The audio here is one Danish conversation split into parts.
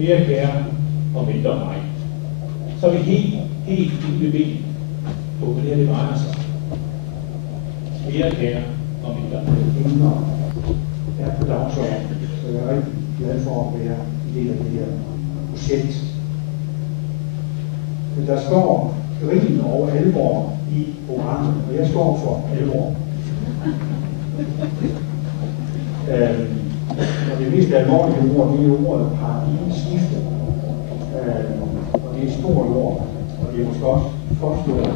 mere kære og mindre mig. Så er vi helt ved ben på, hvad det her det drejer sig. Mere kære og mindre mig. Er på dagsordenen, så jeg er rigtig glad for at være en del af det her projekt. Der står grin og alvor i programmet, og jeg står for alvor. Og det mest alvorlige ord, det er ordet paradigmeskifte. Og det er et stort ord, og det er måske også forstået,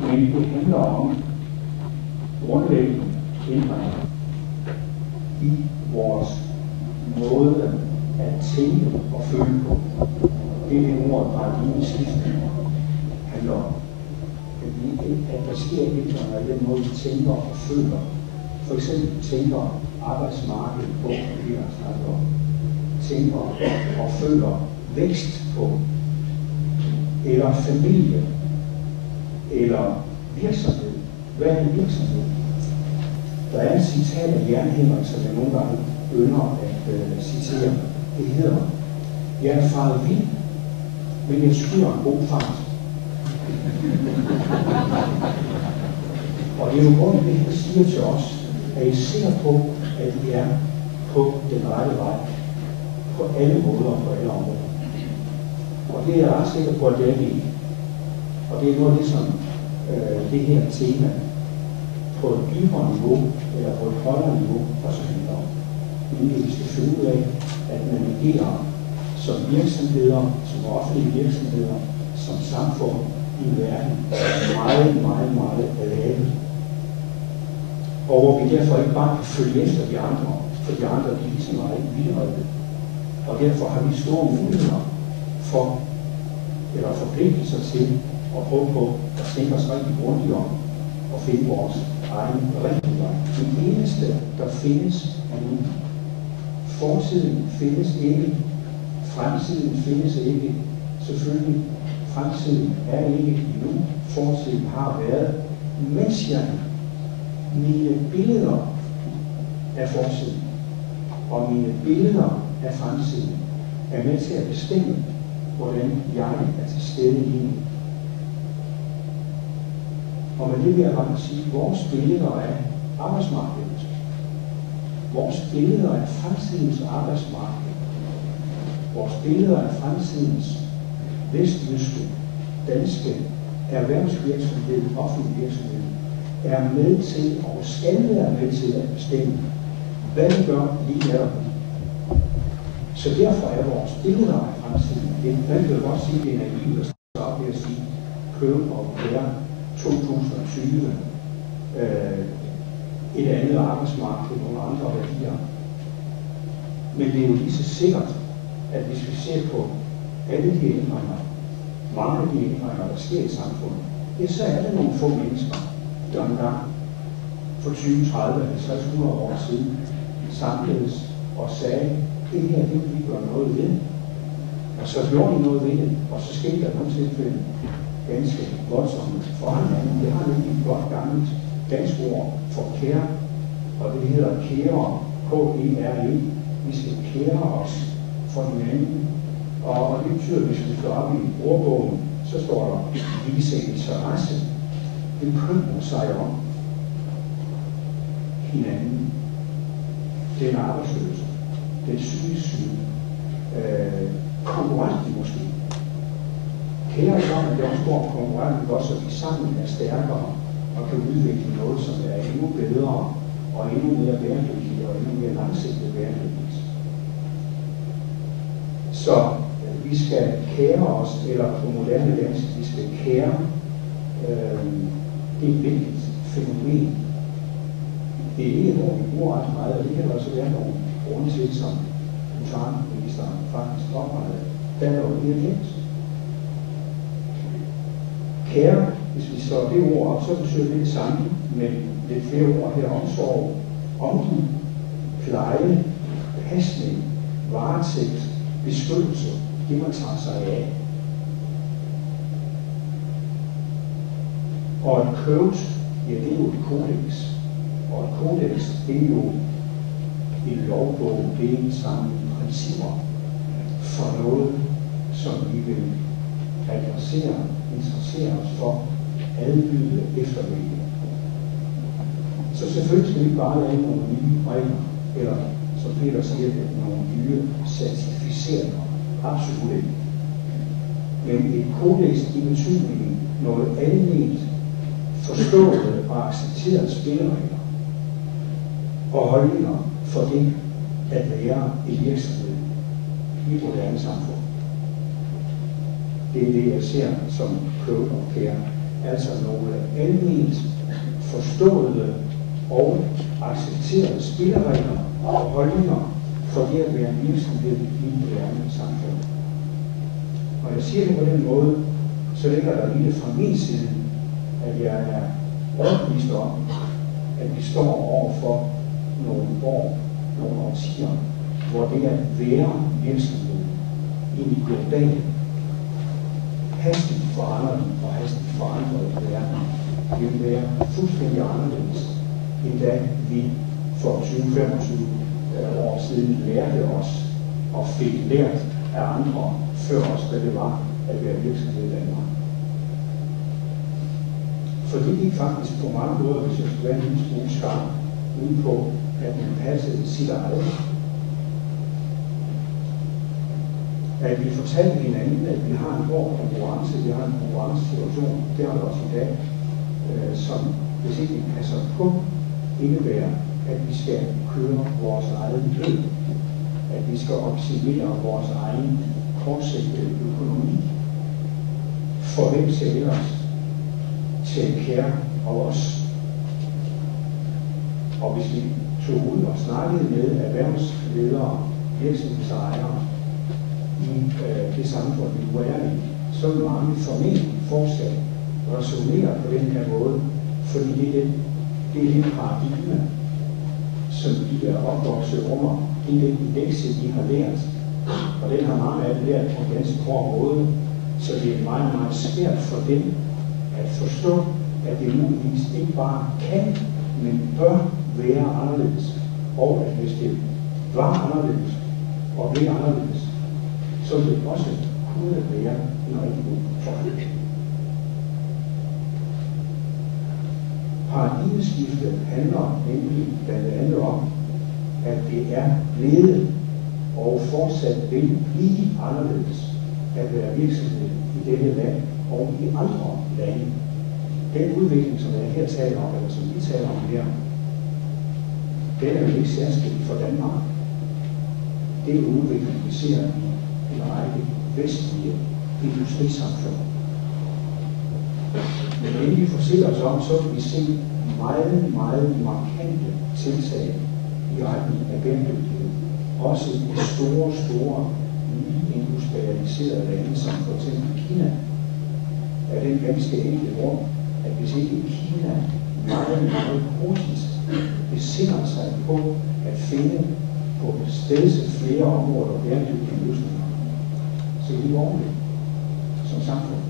men det handler om grundlæggende ændringer i vores måde at tænke og føle på. Det er det ord, paradigmeskifte handler om. At der sker ændringer i den måde, vi tænker og føler. For eksempel tænker arbejdsmarkedet på, det jeg snakker om. Tænker og føler vækst på. Eller familie. Eller virksomhed. Hvad er en virksomhed? Der er et citat af Jan Henrik, som jeg nogle gange ynder at citere. Det hedder: jeg er faret vild, men jeg skyder en god fart. Og det er jo godt, det han siger til os, at I er sikre på, at I er på den rette vej. På alle måder og på alle områder. Og det er jeg ret sikker på, at det er vi. Og det er noget af det, som det her tema på et dybere niveau, eller på et højere niveau, også handler om. Nemlig, vi skal finde ud af, at man agerer som virksomheder, som offentlige virksomheder, som samfund i en verden, meget lave. Og hvor vi derfor ikke bare kan følge efter de andre, for de andre er lige så meget vildrede. Og derfor har vi store muligheder for, eller forpligtelser til, at prøve på at tænke os rigtig grundigt om, og finde vores egen rigtige vej. Det eneste, der findes, er nu. Fortiden findes ikke. Fremtiden findes ikke. Selvfølgelig, fremtiden er ikke endnu. Fortiden har været. Mens jeg mine billeder af fortiden og mine billeder af fremtiden er med til at bestemme, hvordan jeg er til stede i livet. Og med det vil jeg bare sige, at vores billeder af arbejdsmarkedet, vores billeder af fremtidens arbejdsmarked, vores billeder af fremtidens vestjyske, danske erhvervsvirksomhed, offentlig virksomhed, er med til og skal være med til at bestemme, hvad vi gør lige netop. Så derfor er vores billeder af fremtiden, man kan godt sige, det er naivt at starte op ved at sige, køb og kære 2020, et andet arbejdsmarked, nogle andre værdier. Men det er jo lige så sikkert, at hvis vi ser på alle de ændringer, mange af de ændringer, der sker i samfundet, ja, så er der nogle få mennesker, der engang for 20, 30, 50, 100 år siden samledes og sagde, det her, det vil vi gøre noget ved. Og så gjorde de noget ved det, og så skete der nogle tilfælde ganske voldsomme forandringer. Det har nemlig et godt gammelt dansk ord for kære, og det hedder kære, K-E-R-E. Vi skal kære os for hinanden. Og det betyder, at hvis vi slår op i ordbogen, så står der vise interesse. Det bekymrer sig om hinanden. Den arbejdsløse, den syge, konkurrenten måske. Kære om, at det også går konkurrenten også, at vi sammen er stærkere og kan udvikle noget, som er endnu bedre og endnu mere bæredygtigt og endnu mere langsigtet bæredygtigt. Så vi skal kære os, eller på moderne dansk, vi skal kære. Det er et vigtigt fænomen. Det er ikke et ord, vi bruger ret meget, og det kan også være nogle grunde til, som Bhutan-ministeren faktisk oprettet. Der er jo evidens. Kære, hvis vi slår det ord op, så betyder det samme, men lidt flere ord her: omsorg, omgive, pleje, pasning, varetægt, beskyttelse, det man tager sig af. Og et code, ja, det er jo et kodex. Og et kodex, det er jo en lovbog, det er en samling principper for noget, som vi vil interessere os for, adbyde eftermæle. Så selvfølgelig skal vi ikke bare lave nogle nye regler, eller som Peter siger, nogle nye certificeringer. Absolut ikke. Men et kodeks i betydningen noget alment forståede og accepterede spilleregler og holdninger for det at være en virksomhed i et moderne samfund. Det er det, jeg ser som code of care. Altså nogle alment forståede og accepterede spilleregler og holdninger for det at være en virksomhed i et moderne samfund. Og jeg siger det på den måde, så ligger der lige fra min side, at jeg er overbevist om, at vi står overfor nogle år, nogle årtier, hvor det at være virksomhed i en global, hastigt forandret verden, vil være fuldstændig anderledes, end da vi for 20-25 år siden lærte os og fik lært af andre før os, hvad det var at være virksomhed i Danmark. For det gik faktisk på mange måder, hvis jeg skulle være en lille smule skarp, ude på, at man passede sit eget. At vi fortalte hinanden, at vi har en hård konkurrence, vi har en konkurrencesituation, det har vi også i dag, som hvis ikke vi passer på, indebærer, at vi skal køre vores eget løb, at vi skal optimere vores egen kortsigtede økonomi. For hvem skal ellers take care of os? Og hvis vi tog ud og snakkede med erhvervsledere, virksomhedsejere i det samfund, vi nu er i, så vil mange formentlig fortsat resonere på den her måde, fordi det er det paradigme, som de er opvokset under, det er den lektie, de har lært, og den har mange af dem lært på en ganske hård måde, så det er meget, meget svært for dem at forstå, at det muligvis ikke bare kan, men bør være anderledes, og at hvis det var anderledes og blev anderledes, så vil det også kunne være en rigtig god forfølgelse. Paradigmeskiftet handler nemlig blandt andet om, at det er blevet og fortsat vil blive anderledes at være virksomhed i dette land og i andre lande. Den udvikling, som jeg her taler om, eller som vi taler om her, den er jo ikke særskilt for Danmark. Det er en udvikling, vi ser i en række vestlige industrisamfund. Men inden vi får set os om, så vil vi se meget, meget markante tiltag i retning af bæredygtighed. Også i store, industrialiserede lande, som for eksempel Kina, er den ganske enkle grund, at hvis ikke Kina meget hurtigt besinder sig på at finde på stedet flere områder bæredygtige løsninger, så er vi ordentligt som samfund.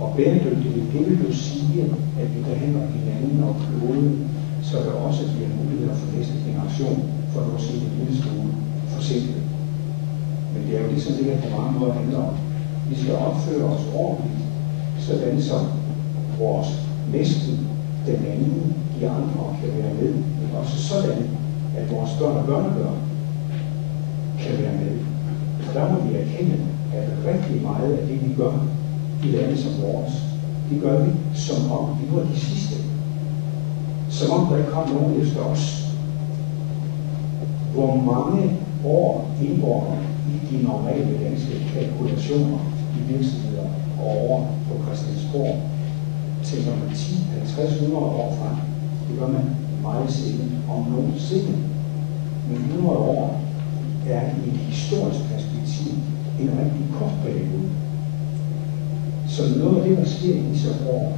Og bæredygtighed, det vil jo sige, at vi behandler hinanden og kloden, så der også bliver muligheder for næste generation, for at sige en lille smule forsinket. Men det er jo ligesom det, der på mange måder handler om. Vi skal opføre os ordentligt, sådan som vores næsten, den anden, de andre kan være med, men også sådan, at vores børn og børnebørn kan være med. Og der må vi erkende, at rigtig meget af det, vi gør i lande som vores, det gør vi, som om vi var de sidste. Som om der ikke kom nogen efter os. Hvor mange år indgår der i de normale danske kalkulationer i virksomheder og over på Christiansborg? Tænker man 10, 50, 100 år frem, det gør man meget sjældent om nogensinde. Men 100 år er i et historisk perspektiv en rigtig kort periode. Så noget af det, der sker i disse år,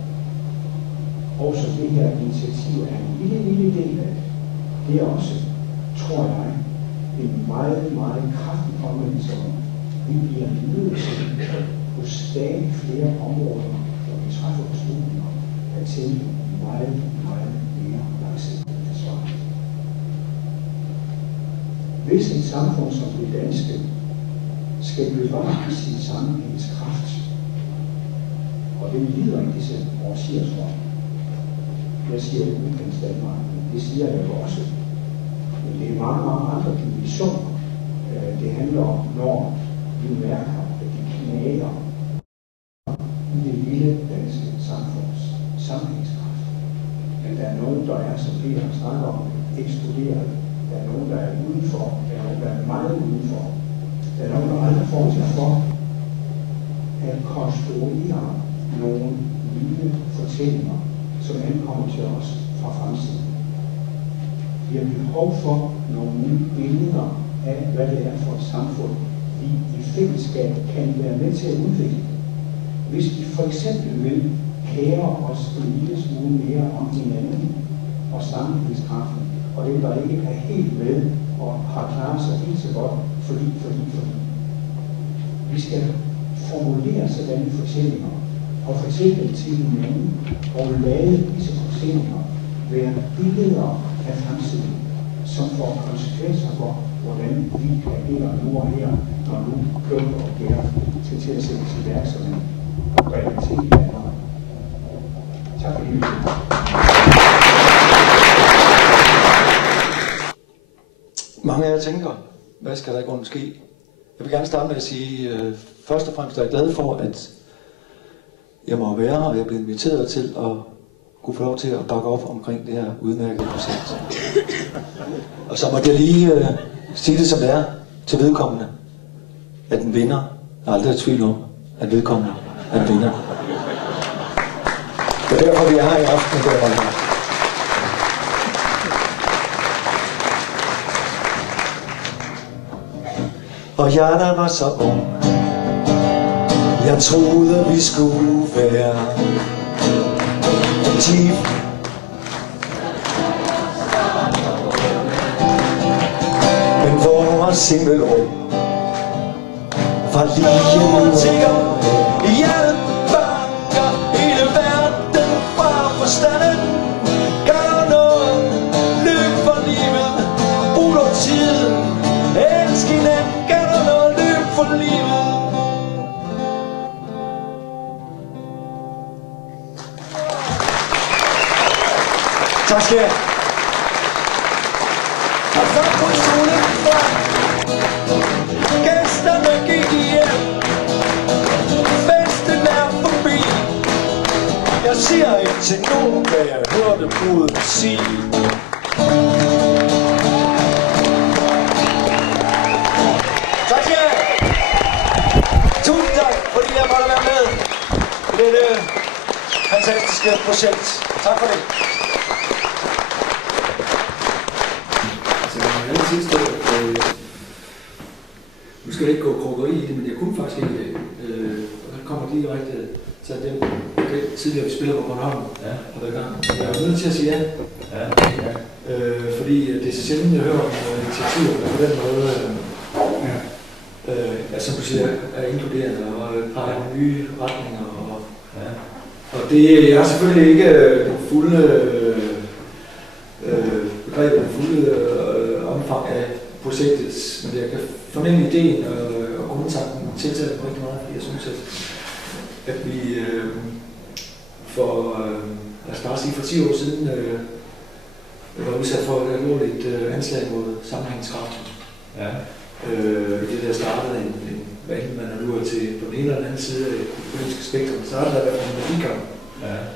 og så det her initiativ er en lille del af det, det er også, tror jeg, en meget kraftig påmindelse om, vi bliver nødt til på stadig flere områder, hvor vi træffer beslutninger, at tænke meget mere langsigtet. Hvis et samfund som det danske skal bevare sin sammenhængskraft, og det lider i disse årtier, tror jeg. Jeg siger udkants Danmark, det siger jeg jo også. Men det er mange, mange andre dimensioner, det handler om, når vi mærker, at de knager i det lille danske samfunds sammenhængskraft. At der er nogen, der er, som Peter snakker om, ekskluderet. Der er nogen, der er udenfor. Der er nogen, der er meget udenfor. Der er nogen, der aldrig får sig for at konstruere nogle nye fortællinger, som ankommer til os fra fremtiden. Vi har behov for nogle nye billeder af, hvad det er for et samfund, vi i fællesskab kan være med til at udvikle. Hvis vi for eksempel vil kære os en lille smule mere om hinanden og sammenhængskraften, og dem, der ikke er helt med og har klaret sig helt så godt, fordi. Vi skal formulere sådanne fortællinger og fortælle dem til hinanden og lade disse fortællinger være billeder af fremtiden, som får konsekvenser for, hvordan vi agerer nu og her, når nu køber og gærer til at sætte til værk som en realitet i Danmark. Tak for det. Mange af jer tænker, hvad skal der i grunden ske? Jeg vil gerne starte med at sige, først og fremmest er jeg glad for, at jeg må være her, og jeg bliver inviteret til at kunne få lov til at bakke op omkring det her udmærkede projekt. Og så må jeg lige sige det som det er til vedkommende, at en vinder er aldrig i tvivl om, at vedkommende er en vinder. Det er derfor, vi er her i aften. Og jeg, der var så ung, jeg troede, vi skulle være gift. Men vores himmelrum var lige over i alle banker, hele verden fra forstanden. Gør noget, løb for livet, brug dog tiden, elsk hinanden. Gør noget, løb for livet. Tak skal jeg. Og så på solen frem. Gæsterne gik hjem. Festen er forbi. Jeg siger ikke til nogen, hvad jeg hørte bruden sige. Tak skal jeg. Tusind tak, fordi jeg måtte være med i dette fantastiske projekt. Tak for det. Sidste, nu skal jeg ikke gå krokkeri i det, men jeg kunne faktisk ikke det. Og der kommer lige rigtig til den tidligere, vi spiller på Bornholm, og hver gang. Jeg er nødt til at sige ja. Fordi det er så sjældent, jeg hører om initiativer, der på den måde, som du siger, er inkluderende og peger på nye retninger. Og det er selvfølgelig ikke den fulde begrebet, den fulde omfang af projektet, men jeg kan fornemme ideen og grundtanken tiltale på rigtig meget, fordi jeg synes, at vi lad os bare sige, for 10 år siden var udsat for et alvorligt anslag mod sammenhængskraften. Ja. Det der startede hvad enten man er nu til på den ene eller den anden side af det politiske spektrum, så startede der i hvert fald en værdikamp,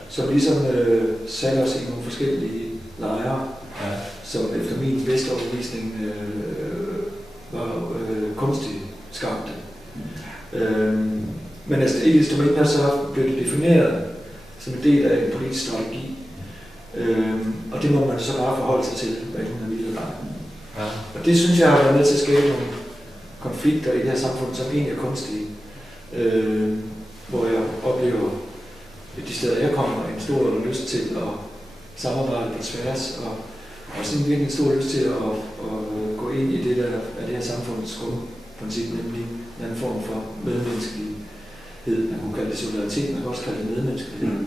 som ligesom satte os i nogle forskellige lejre, som efter min bedste overbevisning var kunstigt skabte. Men altså, ikke desto mindre så blev det defineret som en del af en politisk strategi. Og det må man så bare forholde sig til, hvad man vil eller ej. Og det synes jeg har været med til at skabe nogle konflikter i det her samfund, som egentlig er kunstige. Hvor jeg oplever, de steder jeg kommer, en stor lyst til at samarbejde på tværs, og også en virkelig stor lyst til at gå ind i det der af det her samfundets grundprincip, nemlig en anden form for medmenneskelighed. Man kunne kalde det solidaritet, man kan også kalde det medmenneskelighed,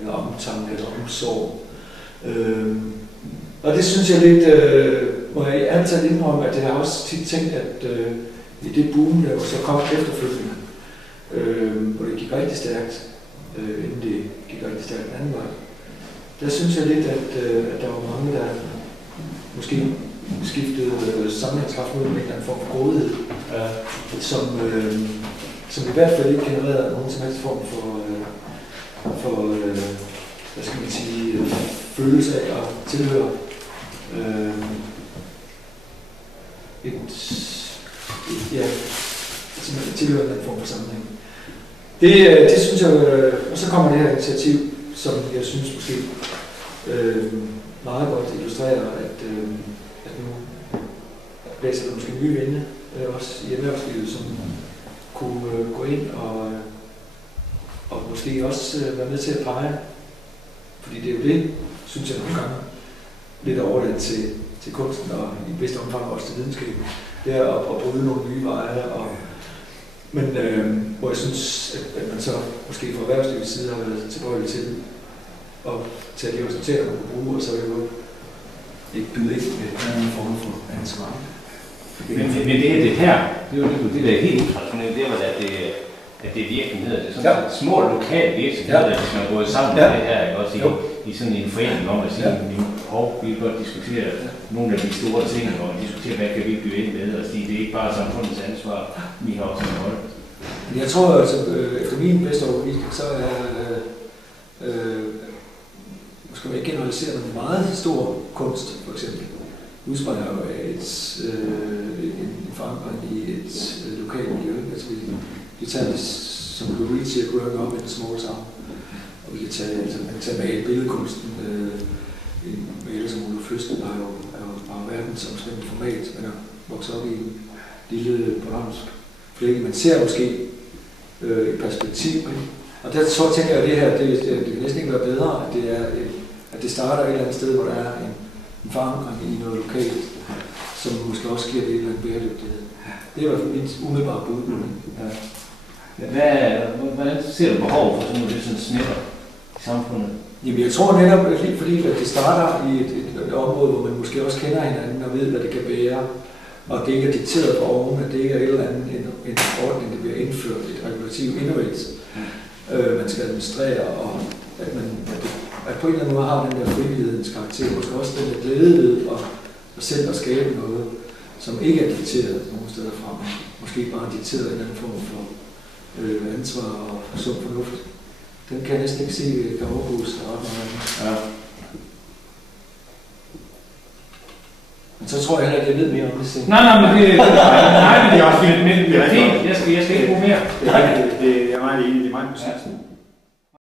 eller omtanke, eller omsorg. Og det synes jeg lidt må jeg altid indrømme, at jeg har også tit tænkt, at i det boom, der så kom efterfølgende, hvor det gik rigtig stærkt, inden det gik rigtig stærkt den anden vej, der synes jeg lidt, at der var mange, der måske skiftede sammenhængskraft ud med en eller anden form for grådighed, som i hvert fald ikke genererede nogen som helst form for hvad skal man sige, følelse af at tilhøre tilhøre en form for sammenhæng. Det synes jeg, og så kommer det her initiativ, som jeg synes måske meget godt illustrerer, at nu blæser der måske nye vinde, også i erhvervslivet, som kunne gå ind og måske også være med til at pege. Fordi det er jo det, synes jeg nogle gange, lidt overladt til kunsten og i et vist omfang også til videnskaben. Det er at bryde nogle nye veje, men hvor jeg synes, at man så måske fra erhvervslivets side har været tilbøjelig til at tage de resultater, man kan bruge, og så jo ikke byde ind med en anden form for ansvar. Men det her, det er jo det, der er helt utraditionelt, det er, at det er virksomheder, det er sådan små lokale virksomheder, der hvis man går sammen med det her, ikke? Også i sådan en forening om at sige, vi kan godt diskutere nogle af de store ting, og diskutere, hvad kan vi byde ind med, og sige, det er ikke bare samfundets ansvar, vi har også en rolle. Jeg tror, at efter min bedste overbevisning, så er skal man ikke generalisere noget meget stor kunst, for eksempel, udspringer jo af en forankring i et lokalt miljø. Altså vi tager det som du vil sige, growing up in a small town. Og vi kan tage med billedkunsten. En maler som Olof Østen er jo verdensomspændende format, men er vokset op i en lille bornholmsk flække. Man ser måske et perspektiv. Og der så tænker jeg, at det her, det kan næsten ikke være bedre, at det starter et eller andet sted, hvor der er en forankring i noget lokalt, som måske også giver det en eller anden bæredygtighed. Det er i hvert fald mit umiddelbare bud på det. Hvordan ser du behov for sådan noget sådan snitter i samfundet? Jamen jeg tror netop, fordi at det starter i et område, hvor man måske også kender hinanden og ved, hvad det kan bære, og det ikke er dikteret på oven, at det ikke er et eller andet en ordning, der bliver indført, et regulativ innovats, man skal administrere, og at på en eller anden måde har den der frivillighedens karakter, måske også den der glæde ved at selv at skabe noget, som ikke er dikteret nogen steder fra, måske bare dikteret en eller anden form for ansvar og sund fornuft. Den kan jeg næsten ikke se, kan overbruges ret meget. Men så tror jeg heller, at jeg ved mere om det. Nej, men det er også fint, men jeg skal ikke bruge mere. Jeg er meget enig, det er meget præcist.